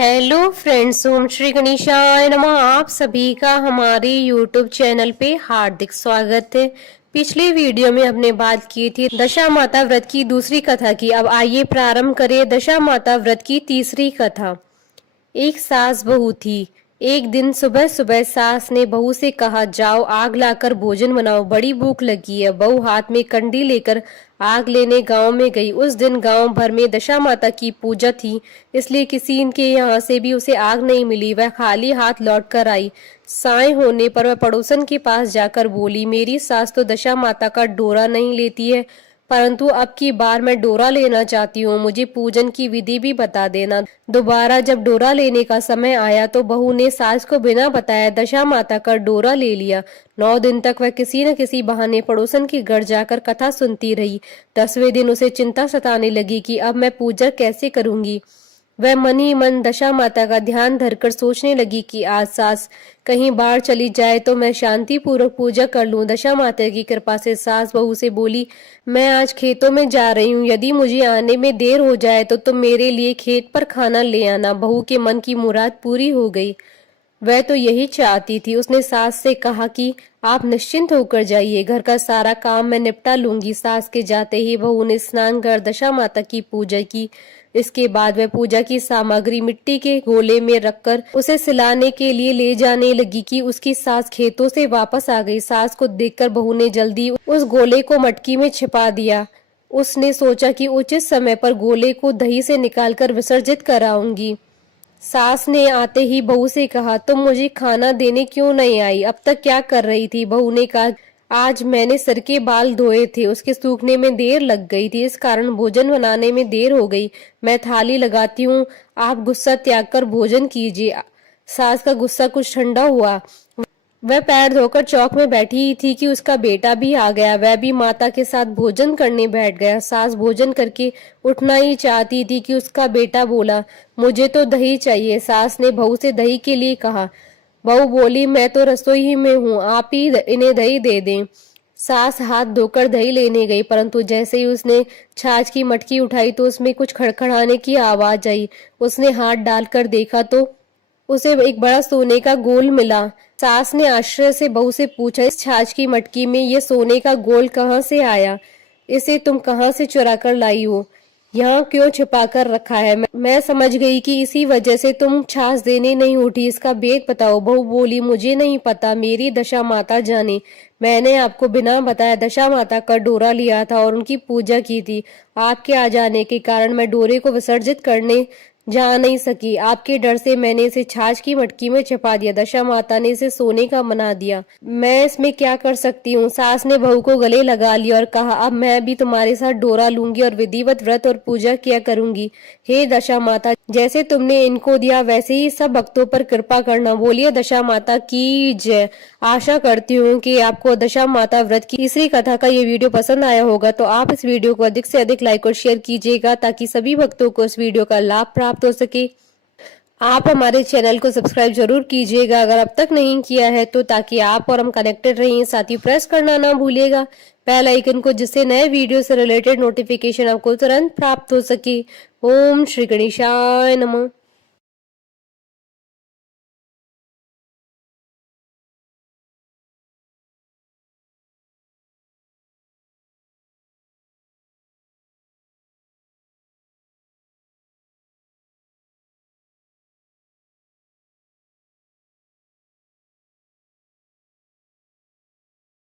Hello friends, ओम श्री गणेशाय नमः। आप सभी का हमारे यूट्यूब चैनल पे हार्दिक स्वागत है। पिछले वीडियो में हमने बात की थी दशा माता व्रत की दूसरी कथा की। अब आइए प्रारंभ करें दशा माता व्रत की तीसरी कथा। एक सास बहू थी। एक दिन सुबह सुबह सास ने बहू से कहा, जाओ आग लाकर भोजन बनाओ, बड़ी भूख लगी है। बहू हाथ में कंडी लेकर आग लेने गांव में गई। उस दिन गांव भर में दशा माता की पूजा थी, इसलिए किसी के यहाँ से भी उसे आग नहीं मिली। वह खाली हाथ लौट कर आई। साय होने पर वह पड़ोसन के पास जाकर बोली, मेरी सास तो दशा माता का डोरा नहीं लेती है, परंतु अब की बार मैं डोरा लेना चाहती हूँ, मुझे पूजन की विधि भी बता देना। दोबारा जब डोरा लेने का समय आया तो बहू ने सास को बिना बताए दशा माता का डोरा ले लिया। 9 दिन तक वह किसी न किसी बहाने पड़ोसन के घर जाकर कथा सुनती रही। 10वें दिन उसे चिंता सताने लगी कि अब मैं पूजा कैसे करूंगी। वह मन ही मन दशा माता का ध्यान धरकर सोचने लगी कि आज सास कहीं बाहर चली जाए तो मैं शांति पूर्वक पूजा कर लूं। दशा माता की कृपा से सास बहू से बोली, मैं आज खेतों में जा रही हूँ, यदि मुझे आने में देर हो जाए तो तुम मेरे लिए खेत पर खाना ले आना। बहू के मन की मुराद पूरी हो गई। वह तो यही चाहती थी। उसने सास से कहा कि आप निश्चिंत होकर जाइए, घर का सारा काम मैं निपटा लूंगी। सास के जाते ही बहू ने स्नान कर दशा माता की पूजा की। इसके बाद वह पूजा की सामग्री मिट्टी के गोले में रखकर उसे सिलाने के लिए ले जाने लगी कि उसकी सास खेतों से वापस आ गई। सास को देखकर बहू ने जल्दी उस गोले को मटकी में छिपा दिया। उसने सोचा कि उचित समय पर गोले को दही से निकालकर विसर्जित कराऊंगी। सास ने आते ही बहू से कहा, तुम मुझे खाना देने क्यों नहीं आई, अब तक क्या कर रही थी। बहू ने कहा, आज मैंने सर के बाल धोए थे, उसके सूखने में देर लग गई थी, इस कारण भोजन बनाने में देर हो गई। मैं थाली लगाती हूँ, आप गुस्सा त्याग कर भोजन कीजिए। सास का गुस्सा कुछ ठंडा हुआ। वह पैर धोकर चौक में बैठी ही थी कि उसका बेटा भी आ गया। वह भी माता के साथ भोजन करने बैठ गया। सास भोजन करके उठना ही चाहती थी कि उसका बेटा बोला, मुझे तो दही चाहिए। सास ने बहू से दही के लिए कहा। बहू बोली, मैं तो रसोई ही में हूँ, आप ही इन्हें दही दे दें। सास हाथ धोकर दही लेने गई, परंतु जैसे ही उसने छाछ की मटकी उठाई तो उसमें कुछ खड़खड़ाने की आवाज आई। उसने हाथ डालकर देखा तो उसे एक बड़ा सोने का गोल मिला। सास ने आश्चर्य से बहू से पूछा, इस छाछ की मटकी में ये सोने का गोल कहाँ से आया? इसे तुम कहाँ से चुरा कर लाई हो? यहाँ क्यों छिपा कर रखा है? मैं समझ गई कि इसी वजह से तुम छाछ देने नहीं उठी, इसका भेद बताओ। बहू बोली, मुझे नहीं पता, मेरी दशा माता जाने। मैंने आपको बिना बताए दशा माता का डोरा लिया था और उनकी पूजा की थी। आपके आ जाने के कारण मैं डोरे को विसर्जित करने जा नहीं सकी। आपके डर से मैंने इसे छाछ की मटकी में छिपा दिया। दशा माता ने इसे सोने का बना दिया। मैं इसमें क्या कर सकती हूँ? सास ने बहू को गले लगा लिया और कहा, अब मैं भी तुम्हारे साथ डोरा लूंगी और विधिवत व्रत और पूजा किया करूंगी। हे दशा माता, जैसे तुमने इनको दिया वैसे ही सब भक्तों पर कृपा करना। बोलिए दशा माता की जय। आशा करती हूँ कि आपको दशा माता व्रत की तीसरी कथा का ये वीडियो पसंद आया होगा, तो आप इस वीडियो को अधिक से अधिक लाइक और शेयर कीजिएगा ताकि सभी भक्तों को इस वीडियो का लाभ प्राप्त हो सके। आप हमारे चैनल को सब्सक्राइब जरूर कीजिएगा अगर अब तक नहीं किया है तो, ताकि आप और हम कनेक्टेड रहें। साथ ही प्रेस करना ना भूलिएगा बेल आइकन को, जिससे नए वीडियो से रिलेटेड नोटिफिकेशन आपको तुरंत प्राप्त हो सके। ओम श्री गणेशाय नमः।